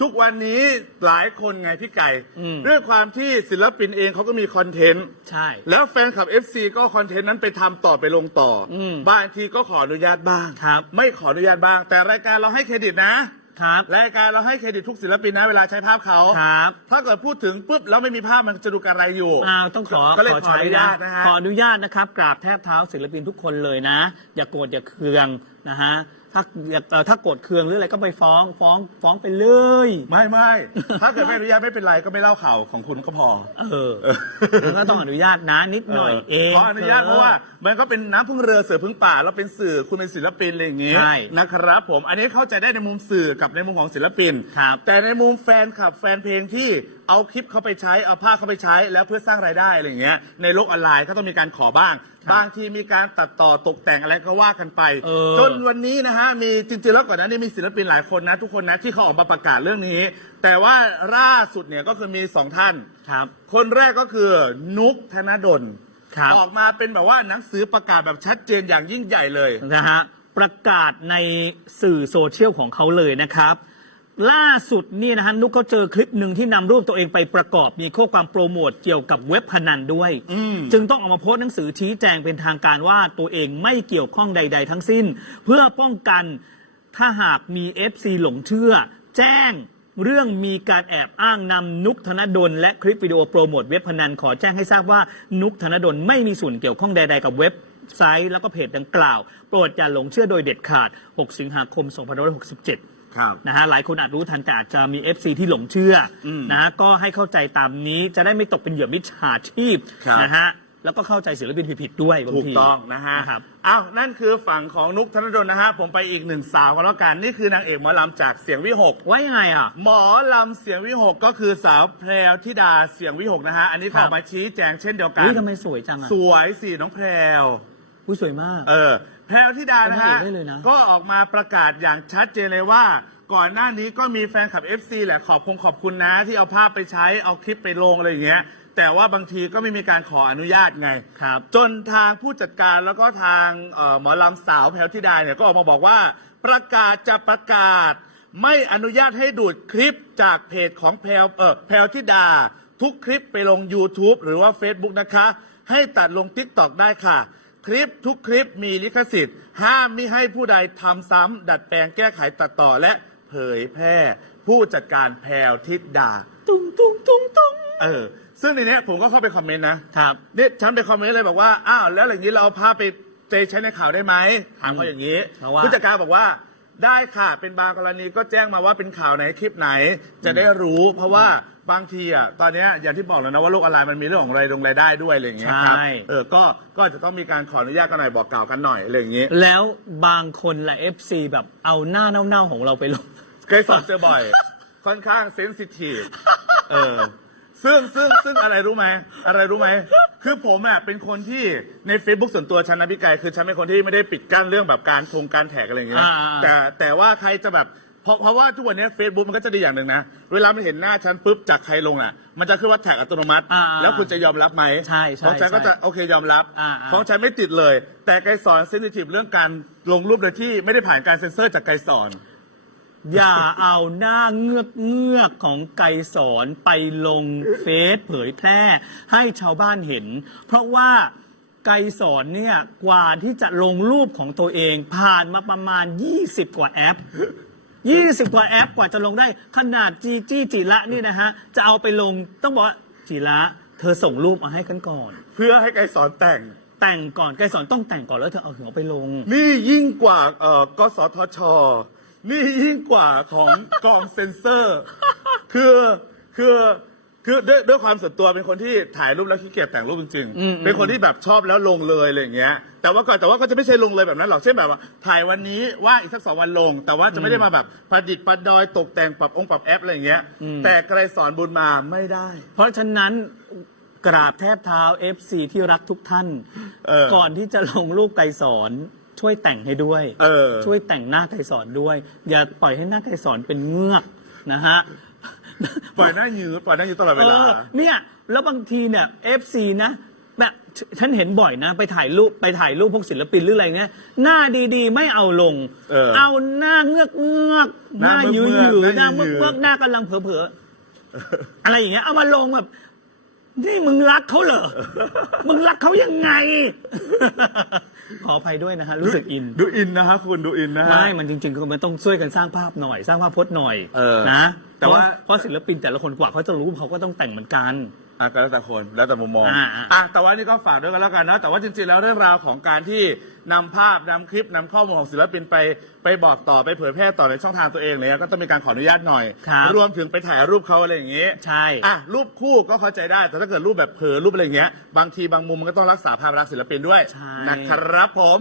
ทุกวันนี้หลายคนไงพี่ไก่ อืม ด้วยความที่ศิลปินเองเขาก็มีคอนเทนต์ ใช่ แล้วแฟนคลับ FC ก็คอนเทนต์นั้นไปทำต่อไปลงต่ออม บางทีก็ขออนุญาตบ้าง ครับไม่ขออนุญาตบ้าง แต่รายการเราให้เครดิตนะ ครับรายการเราให้เครดิตทุกศิลปินนะเวลาใช้ภาพเขา ครับถ้าเกิดพูดถึงปุ๊บแล้วไม่มีภาพมันจะดูกระไรอยู่ อ้าวต้องขอก็เลยขอขออนุใช้ญานะตนะฮะขออนุญาตนะครับกราบแทบเท้าศิลปินทุกคนเลยนะ อย่าโกรธอย่าเคือง นะฮะถ้าอย่าเอ่อถ้าโกรธเคืองหรืออะไรก็ไปฟ้องฟ้องฟ้องไปเลย ไม่ไม่ถ้าเกิดไม่อนุญาตไม่เป็นไรก็ไม่เล่าข่าวของคุณก็พอ เออมันก็ต้องอนุญาตนะนิดหน่อยเองขออนุญาตเพราะว่ามันก็เป็นน้ำพึ่งเรือเสือพึ่งป่าแล้วเป็นสื่อคุณเป็นศิลปินอะไรอย่างงี้ใช่นะครับ ผมอันนี้เข้าใจได้ในมุมสื่อกับในมุมของศิลปินครับแต่ในมุมแฟนคลับแฟนเพลงที่เอาคลิปเขาไปใช้เอาภาพเขาไปใช้ แล้วเพื่อสร้างรายได้อะไรอย่างเงี้ยในโลกออนไลน์ก็ต้องมีการขอบ้าง บางทีมีการตัดต่อตกแต่งอะไรก็ว่ากันไป เออ จนวันนี้นะฮะมีจริงๆแล้วก่อนหนั้านนี่มีศิลปินหลายคนนะ ทุกคนนะที่เขาออกมาประกาศเรื่องนี้ แต่ว่าล่าสุดเนี่ยก็คือมีสองท่าน ครับ คนแรกก็คือนุกธนดลครับ ออกมาเป็นแบบว่าหนังสือประกาศแบบชัดเจนอย่างยิ่งใหญ่เลย นะฮะประกาศในสื่อโซเชียลของเขาเลยนะครับ ล่าสุดนี่นะฮะนุกเขาเจอคลิปหนึ่งที่นำรูปตัวเองไปประกอบ มีข้อความโปรโมทเกี่ยวกับเว็บพนันด้วย อืม จึงต้องออกมาโพสต์หนังสือชี้แจงเป็นทางการว่าตัวเองไม่เกี่ยวข้องใด ๆ ทั้งสิ้น เพื่อป้องกันถ้าหากมี FC หลงเชื่อ แจ้งเรื่องมีการแอบอ้างนำนุกธนดล และคลิปวิดีโอโปรโมทเว็บพนันขอแจ้งให้ทราบว่านุกธนดลไม่มีส่วนเกี่ยวข้องใด ๆ กับเว็บไซต์แล้วก็เพจดังกล่าว โปรดอย่าหลงเชื่อโดยเด็ดขาด 6 สิงหาคม 2567 ครับนะฮะหลายคนอาจรู้ทันแต่อาจจะมี FC ที่หลงเชื่ออมนะฮะก็ให้เข้าใจตามนี้จะได้ไม่ตกเป็นเหยื่อมิจฉาชีพครับ นะฮะแล้วก็เข้าใจศิลปินผิดๆด้วยบางถูกทีต้องนะฮะนะครับ อ้าวนั่นคือฝั่งของนุกธนดลนะฮะ ผมไปอีกหนึ่งสาวกันแล้วกัน นี่คือนางเอกหมอลำจากเสียงวิหก ว่ายังไงอะ หมอลำเสียงวิหกก็คือสาวแพรวธิดาเสียงวิหกนะฮะ อันนี้ครัขบอมาชี้แจงเช่นเดียวกันอุ้ยทำไมสวยจังอะ สวยสิน้องแพรว อุ้ยสวยมาก เออแพรวธิดานะเป็นนางฮะเอกได้เลยนะ ก็ออกมาประกาศอย่างชัดเจนเลยว่า ก่อนหน้านี้ก็มีแฟนคลับ FC แหละขอบคงขอบคุณนะ ที่เอาภาพไปใช้เอาคลิปไปลงอะไรอย่างเงี้ย แต่ว่าบางทีก็ไม่มีการขออนุญาตไง ครับ จนทางผู้จัดการแล้วก็ทางเอ่อหมอลำสาวแพรวธิดาเนี่ยก็ออกมาบอกว่า ประกาศจะประกาศ ไม่อนุญาตให้ดูดคลิปจากเพจของแพรวเออแพรวธิดา ทุกคลิปไปลง YouTube หรือว่า Facebook นะคะ ให้ตัดลง TikTok ได้ค่ะ คลิปทุกคลิปมีลิขสิทธิ์ ห้ามมิให้ผู้ใดทำซ้ำดัดแปลงแก้ไขตัดต่อและเผยแพร่ ผู้จัดการแพรวธิดา ตุ้งตุ้งตุ้งตุ้งเออ ซึ่งในเนี้ยผมก็เข้าไปคอมเมนต์นะครับ เนี่ยฉันไปคอมเมนต์เลยบอกว่า อ้าว แล้วอย่างนี้เราเอาภาพไปไปใช้ในข่าวได้ไหมถามเขาอย่างนี้เพราะว่า ผู้จัดการบอกว่า ได้ค่ะ เป็นบางกรณีก็แจ้งมาว่าเป็นข่าวไหนคลิปไหน จะได้รู้ เพราะว่าบางทีอะตอนเนี้ยอย่างที่บอกแล้วนะว่าโลกออนไลน์มันมีเรื่องของรายดงรายได้ด้วยอะไรอย่างเงี้ยครับใช่ เออก็ก็จะต้องมีการขออนุญาตกันหน่อยบอกกล่าวกันหน่อยอะไรอย่างงี้แล้วบางคนละ FC แบบเอาหน้าเน่าๆของเราไปลง เคยสอบเจอบ่อย ค่อนข้างเซนซิทีฟเออซึ่งซึ่งซึ่งอะไรรู้ไหมอะไรรู้ไหม คือผมอะเป็นคนที่ใน Facebook ส่วนตัวฉันนะพี่ไก่คือฉันเป็นคนที่ไม่ได้ปิดกั้นเรื่องแบบการทงการแท็กอะไรอย่างเงี้ยอ่าแต่แต่ว่าใครจะแบบเพราะเพราะว่าทุกวันนี้ Facebook มันก็จะดีอย่างหนึ่งนะ เวลามันเห็นหน้าฉันปุ๊บจากใครลงอะ มันจะขึ้นว่าแท็กอัตโนมัติ อ่าแล้วคุณจะยอมรับไหมใช่ใช่ของฉันก็ใช่จะโอเคยอมรับอ่าอ่าของฉันไม่ติดเลย แต่ไกรสอนเซนซิทีฟเรื่องการลงรูปโดยที่ไม่ได้ผ่านการเซ็นเซอร์จากไกรสอน อย่าเอาหน้าเงือกเงือกๆของไกรสอนไปลงเฟซเผยแพร่ ให้ชาวบ้านเห็น เพราะว่าไกรสอนเนี่ยกว่าที่จะลงรูปของตัวเอง ผ่านมาประมาณ 20 กว่าแอป 20 กว่าแอปกว่าจะลงได้ขนาดจีจี้จิระนี่นะฮะ จะเอาไปลงต้องบอกว่าจิระเธอส่งรูปมาให้กันก่อน เพื่อให้ไกรสอนแต่งแต่งก่อนไกรสอนต้องแต่งก่อนแล้วเธอเอาถึงเอาไปลง นี่ยิ่งกว่าเอ่อกสทช นี่ยิ่งกว่าของกองเซ็นเซอร์ คือคือคือด้วยด้วยความส่วนตัวเป็นคนที่ถ่ายรูปแล้วขี้เกียจแต่งรูปจริงอืมๆเป็นคนที่แบบชอบแล้วลงเลยอะไรอย่างเงี้ย แต่ว่าก่อนแต่ว่าก็จะไม่ใช่ลงเลยแบบนั้นหรอกเช่นแบบว่า ถ่ายวันนี้ว่างอีกสักสองวันลง แต่ว่าจะไม่ได้มาแบบประดิษฐ์ประดอยตกแต่งปรับองค์ปรับแอปอะไรอย่างเงี้ย แต่ไกรสอนบุญมาไม่ได้ เพราะฉะนั้นกราบแทบเท้า FC ที่รักทุกท่านเออก่อนที่จะลงรูปไกรสอน ช่วยแต่งให้ด้วย เออ ช่วยแต่งหน้าไกรสอนด้วย อย่าปล่อยให้หน้าไกรสอนเป็นเงือกนะฮะ ปล่อยหน้ายืดปล่อยหน้ายืดตลอดเวเอลาอเนี่ย แล้วบางทีเนี่ย FC นะแบบฉันเห็นบ่อยนะ ไปถ่ายรูปไปถ่ายรูปพวกศิลปินหรืออะไรเงี้ยหน้าดีๆ ไม่เอาลงเออเอาหน้าเงือกเงือกๆหน้าหน้าหยืเมืดอกๆหยืดหหน้าน้าเมือกหยืดเมือกๆหน้ากำลังเผลอๆอะไรอย่างเงี้ยเอามาลงแบบนี่มึงรักเขาเหรอมึงรักเขายังไง ขออภัยด้วยนะฮะรู้สึกอิน ดูอินนะฮะคุณดูอินนะฮะ ไม่ มันจริงๆคือมันต้องช่วยกันสร้างภาพหน่อย สร้างภาพพจน์หน่อยเออนะแต่ว่า เพราะศิลปินแต่ละคนกว่าเขาจะรู้เขาก็ต้องแต่งเหมือนกัน อะก็แล้วแต่คนแล้วแต่มุมมองอ่าอ่า อะแต่ว่านี่ก็ฝากด้วยกันแล้วกันนะแต่ว่าจริงๆแล้วเรื่องราวของการที่นำภาพนำคลิปนำข้อมูลของศิลปินไปไปบอกต่อไปเผยแพร่ต่อในช่องทางตัวเองเนี่ยก็ต้องมีการขออนุญาตหน่อยครับ รวมถึงไปถ่ายรูปเขาอะไรอย่างงี้ ใช่ อะรูปคู่ก็เข้าใจได้แต่ถ้าเกิดรูปแบบเผลอรูปอะไรอย่างเงี้ย บางทีบางมุมมันก็ต้องรักษาภาพลักษณ์ศิลปินด้วยใช่ นะครับผม